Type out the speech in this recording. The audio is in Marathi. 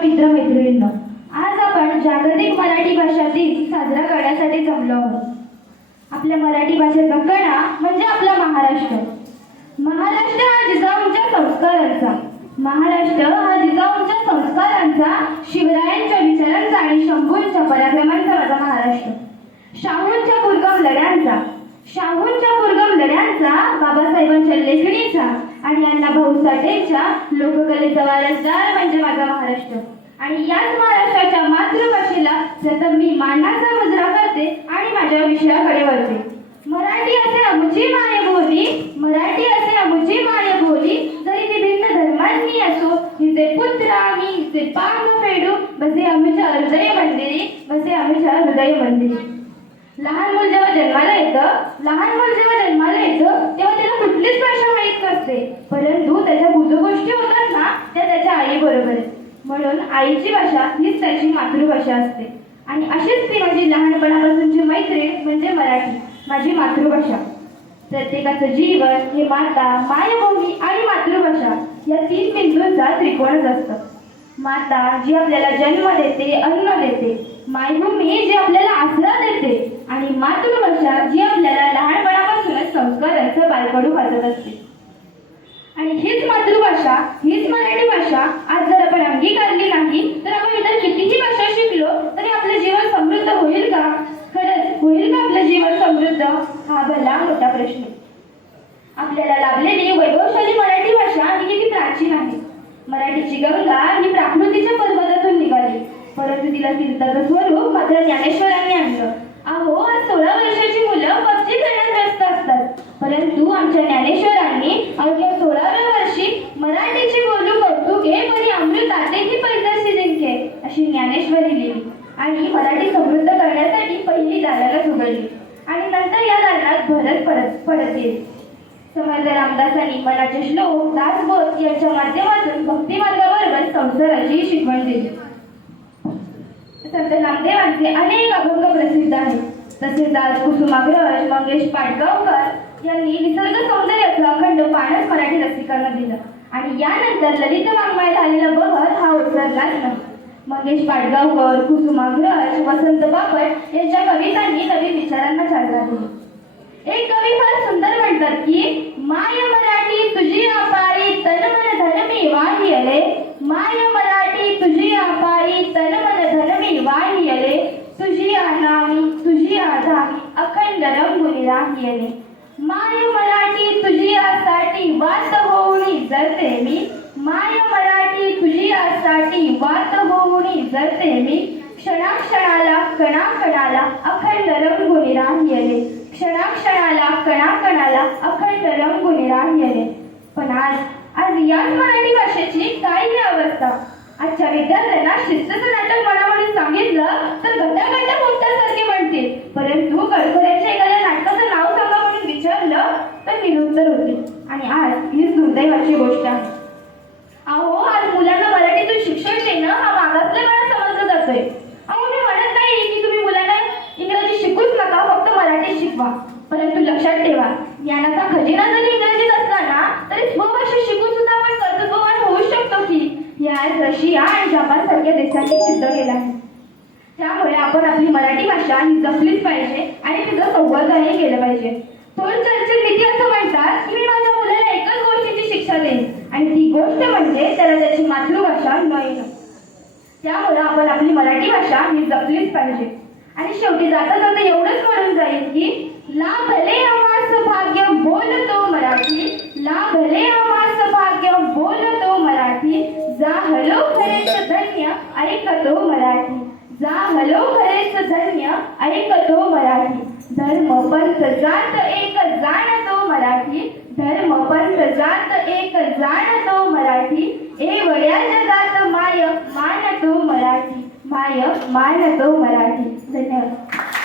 मित्रमैत्रिणींनो आज आपण जागतिक मराठी भाषा दिन साजरा करण्यासाठी जमलो आहोत. आपल्या मराठी भाषेचा कणा म्हणजे आपला महाराष्ट्र. महाराष्ट्र हा जिजाऊंच्या संस्कारांचा. महाराष्ट्र हा जिजाऊंच्या संस्कारांचा शिवरायांच्या विचारांचा आणि शंभूंच्या पराक्रमांचा माझा महाराष्ट्र. शाहूंच्या दुर्गम लढ्यांचा. शाहूंच्या दुर्गम लढ्यांचा बाबासाहेबांच्या लेखणीचा आणि अण्णा भाऊ साठेंच्या लोककलेचा वारसदार म्हणजे माझा महाराष्ट्र. आणि याच महाराष्ट्राच्या मातृभाषेला जसं मी मानाचा मुजरा करते आणि माझ्या विषयाकडे वळते. मराठी असे अमुची माय बोली मराठी असे अमुची माय बोली जरी ती भिन्न धर्मांनी असो हिचे पुत्र आम्ही हिचे पांग फेडू बसे आमच्या हृदय मंदिरी बसे आमच्या हृदय मंदिरी लहान मुल जेव्हा जन्माला येतं लहान मुल जेव्हा जन्माला येतं तेव्हा त्याला कुठलीच भाषा माहीत नसते. परंतु त्याच्या गोष्टी होतात ना त्या त्याच्या आई बरोबर म्हणून आईची भाषा हीच त्याची मातृभाषा असते. आणि अशीच ती माझी लहानपणापासूनची मैत्रीण म्हणजे मराठी माझी मातृभाषा. प्रत्येकाचं जीवन हे माता मायभूमी आणि मातृभाषा या तीन बिंदूंचा त्रिकोणच असतं. माता जी आपल्याला जन्म देते अन्न देते. मायभूमी जी आपल्याला आसरा देते. आणि मातृभाषा जी आपल्याला लहानपणापासूनच संस्कारांचं बालकडू वाजत असते. आणि हीच मातृभाषा हीच मराठी भाषा आज जर आपण अंगीकारली नाही तर आपण इतर कितीही भाषा शिकलो तरी आपलं जीवन समृद्ध होईल का? खरंच होईल का आपलं जीवन समृद्ध? हा भला मोठा प्रश्न. आपल्याला लाभलेली वैभवशाली मराठी भाषा ही किती प्राचीन आहे. मराठीची गंगा ही प्राकृतीच्या पर्वतातून निघाली. परंतु तिला तीर्थाचं स्वरूप मात्र ज्ञानेश्वरांनी आणलं. अहो आज सोळा वर्षाची मुलं पस्तीस खेळण्यात व्यस्त असतात. परंतु आमच्या ज्ञानेश्वरांनी अवघ्या सोळाव्या वर्षी मराठीची बोलू कौतुके परी अमृतातेही पैजाशी जिंके अशी ज्ञानेश्वरी लिहिली. आणि मराठी समृद्ध करण्यासाठी पहिली दाराला उघडली. आणि नंतर या दालनात भरत पडत पडत येईल समर्थ रामदासांनी मनाचे श्लोक दासबोध यांच्या माध्यमातून भक्ती मार्गाबरोबर संसाराची शिकवण दिली. संत नामदेवांचे अनेक अभंग प्रसिद्ध आहेत. तसेच दास कुसुमाग्रज मंगेश पाटगावकर यांनी निसर्ग सौंदर्याचं अखंड पाणच मराठी रसिकांना दिलं. आणि यानंतर ललित वाङ्मयात आलेला बहर हा ओसरलाच नाही. मंगेश पाटगावकर कुसुमाग्रज वसंत बापट यांच्या कवितांनी नवीन विचारांना चालना दिली. एक कवी फार सुंदर म्हणतात की माय मराठी तुझी अपारी तन मन धन मी वाहियले माय मराठी तुझी अपारी तन मन धन मी वाहियले तुझी आनामी तुझी आधामी अखंड रंगुनी राहियले माय मराठी तुझी आसाठी वात होऊनी जरते मी माय मराठी तुझी आसाठी वात होऊनी जरते मी क्षणाक्षणाला कणाकणाला अखंड रंगुनी राहियले क्षणाक्षणाला कणाकणाला अखंड रंगुनी राहियले पण आज आज याच मराठी भाषेची काही अवस्था. आजच्या विद्यार्थ्यांना शिस्तचं नाटक म्हणा म्हणून सांगितलं तर गटागटा मोठ्यासारखे म्हणतील. परंतु कडखड्याच्या एखाद्या नाटकाचं नाव सांगा म्हणून विचारलं तर निरुत्तर होते आणि आज हीच दुर्दैवाची गोष्ट आहे. शिकवा. परंतु लक्षात ठेवा ज्ञानाचा खजिना जरी इंग्रजीत असला ना तरी स्वभाषा शिकून सुद्धा आपण कर्तृत्ववान होऊ शकतो की? या रशिया आणि जपान सारख्या देशांनी सिद्ध केलं आहे. त्यामुळे आपण आपली मराठी भाषा ही जपलीच पाहिजे आणि तिचं संवर्धनही केलं पाहिजे. थोर चर्चिल किती असं म्हणतात की मी माझ्या मुलाला एकच गोष्टीची शिक्षा देईन आणि ती गोष्ट म्हणजे त्याला त्याची मातृभाषा न येणं त्यामुळे आपण आपली मराठी भाषा ही जपलीच पाहिजे. आणि शेवटी जाता जाता एवढंच म्हणून जाईल की लाभले आम्हास भाग्य बोलतो मराठी लाभले आम्हास भाग्य बोलतो मराठी जा हलो खरेच धन्य ऐकतो मराठी जा हलो खरेच धन्य ऐकतो मराठी धर्म पंथ जात एक जाणतो मराठी धर्म पंथ जात एक जाणतो मराठी एवढ्या जगात माय मानतो मराठी माय मानतो मराठी.